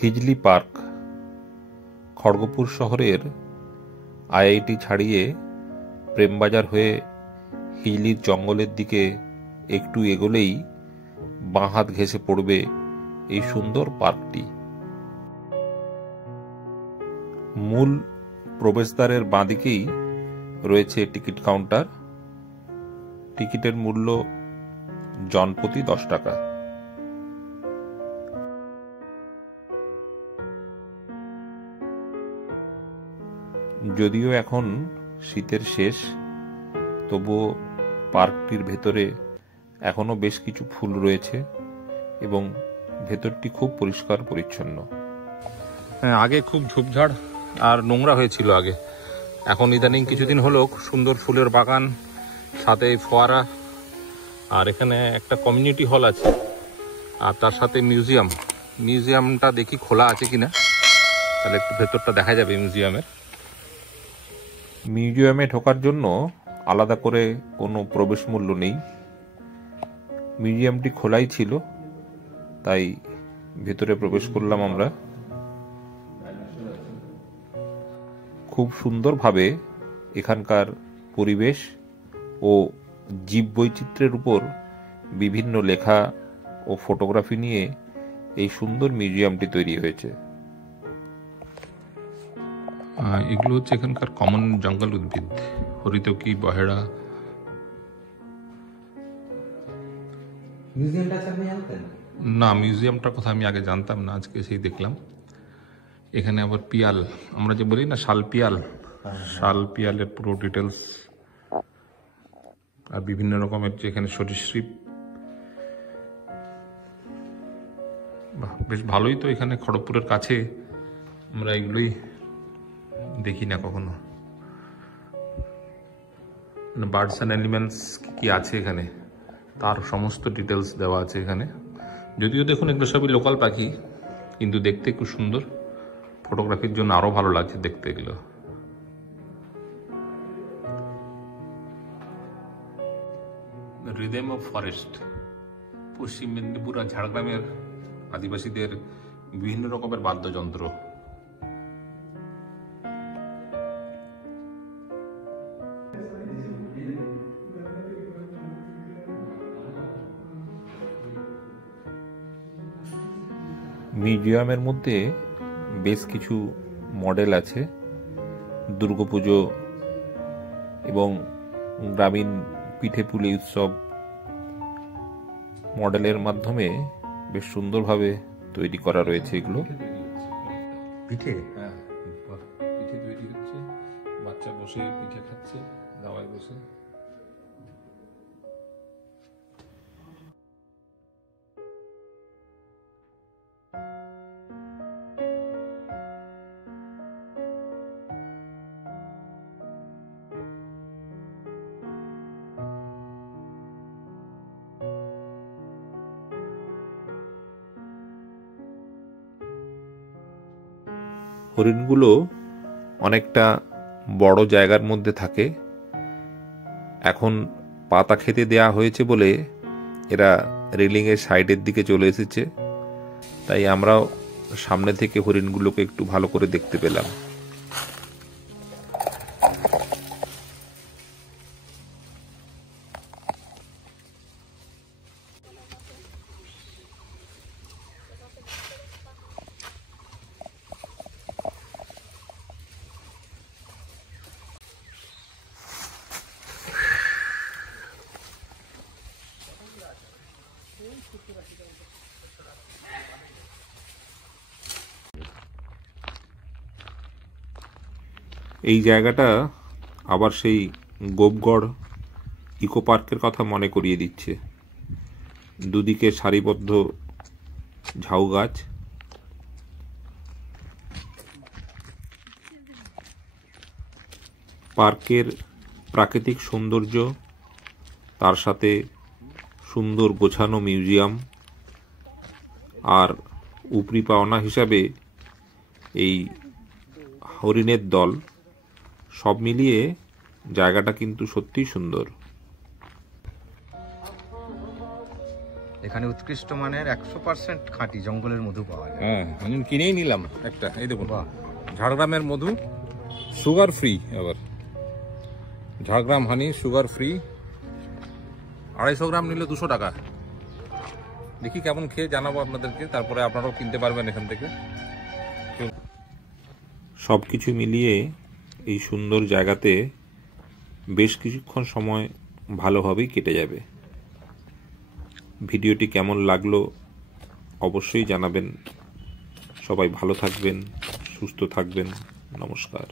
Hijli park Kharagpur শহরের IIT ছাড়িয়ে প্রেমবাজার হয়ে হিজলির জঙ্গলের দিকে একটু এগোলেই বাঁ হাত ঘেঁষে পড়বে এই সুন্দর পার্কটি। মূল প্রবেশদ্বারের বাঁদিকেই রয়েছে টিকিট কাউন্টার। টিকিটের মূল্য জনপ্রতি 10 টাকা। যদিও এখন শীতের শেষ, তবুও পার্কটির ভেতরে এখনো বেশ কিছু ফুল রয়েছে এবং ভেতরটি খুব পরিষ্কার পরিচ্ছন্ন। আগে খুব ঝোপঝাড় আর নোংরা হয়েছিল আগে, এখন ইদানিং কিছুদিন হলো সুন্দর ফুলের বাগান, সাথে ফোয়ারা, আর এখানে একটা কমিউনিটি হল আছে, আর তার সাথে মিউজিয়ামটা দেখি খোলা আছে কিনা, তাহলে একটু ভেতরটা দেখা যাবে মিউজিয়ামের। মিউজিয়ামে ঢোকার জন্য আলাদা করে কোনো প্রবেশ মূল্য নেই। মিউজিয়ামটি খোলাই ছিল, তাই ভেতরে প্রবেশ করলাম আমরা। খুব সুন্দরভাবে এখানকার পরিবেশ ও জীববৈচিত্র্যের উপর বিভিন্ন লেখা ও ফটোগ্রাফি নিয়ে এই সুন্দর মিউজিয়ামটি তৈরি হয়েছে। এগুলো হচ্ছে এখানকার কমন জঙ্গল উদ্ভিদ, হরিতকি, বহেড়া। না, মিউজিয়ামটার কথা আমি আগে জানতাম না, আজকে সেই দেখলাম। এখানে আবার পিয়াল, আমরা যে বলি না শাল পিয়ালের পুরো ডিটেলস, আর বিভিন্ন রকমের যে এখানে সরীসৃপ। বেশ ভালোই তো, এখানে খড়গপুরের কাছে আমরা এগুলোই দেখি না কখনো। বার্ডস অ্যান্ড অ্যানিমেলস কি আছে এখানে, তার সমস্ত ডিটেলস দেওয়া আছে এখানে। যদিও দেখুন এগুলো সবই লোকাল পাখি, কিন্তু দেখতে খুব সুন্দর, ফটোগ্রাফির জন্য আরো ভালো লাগছে দেখতে এগুলো। রিদেম অফ ফরেস্ট, পশ্চিম মেদিনীপুর আর ঝাড়গ্রামের আদিবাসীদের বিভিন্ন রকমের বাদ্যযন্ত্র। মিউজিয়ামের মধ্যে বেশ কিছু মডেল আছে। দুর্গাপুজো এবং গ্রামীণ পিঠেপুলি উৎসব মডেলের মাধ্যমে বেশ সুন্দরভাবে তৈরি করা রয়েছে এগুলো। পিঠে, হ্যাঁ, পিঠে তৈরি হচ্ছে, বাচ্চা বসে পিঠে খাচ্ছে, দাওয়ায় বসে। হরিণগুলো অনেকটা বড় জায়গার মধ্যে থাকে। এখন পাতা খেতে দেয়া হয়েছে বলে এরা রেলিংয়ের সাইডের দিকে চলে এসেছে, তাই আমরাও সামনে থেকে হরিণগুলোকে একটু ভালো করে দেখতে পেলাম। এই জায়গাটা আবার সেই গোপগড় ইকো পার্কের কথা মনে করিয়ে দিচ্ছে। দুদিকে সারিবদ্ধ ঝাউ গাছ, পার্কের প্রাকৃতিক সৌন্দর্য, তার সাথে সুন্দর গোছানো মিউজিয়াম, আর উপরি পাওনা হিসাবে এই হরিণের দল, সব মিলিয়ে জায়গাটা কিন্তু সত্যিই সুন্দর। এখানে উৎকৃষ্ট মানের 100% খাঁটি জঙ্গলের মধু পাওয়া যায়। হ্যাঁ, আমি কিনেই নিলাম একটা। এই দেখুন, বাহ, ঝাড়গ্রামের মধু, সুগার ফ্রি। আবার ঝাড়গ্রাম হানি সুগার ফ্রি, 250 গ্রাম নিলে 200 টাকা। দেখি কেমন খেয়ে জানাবো আপনাদেরকে, তারপরে আপনারাও কিনতে পারবেন এখান থেকে। সব কিছু মিলিয়ে এই সুন্দর জায়গাতে বেশ কিছুক্ষণ সময় ভালোভাবেই কেটে যাবে। ভিডিওটি কেমন লাগলো অবশ্যই জানাবেন। সবাই ভালো থাকবেন, সুস্থ থাকবেন। নমস্কার।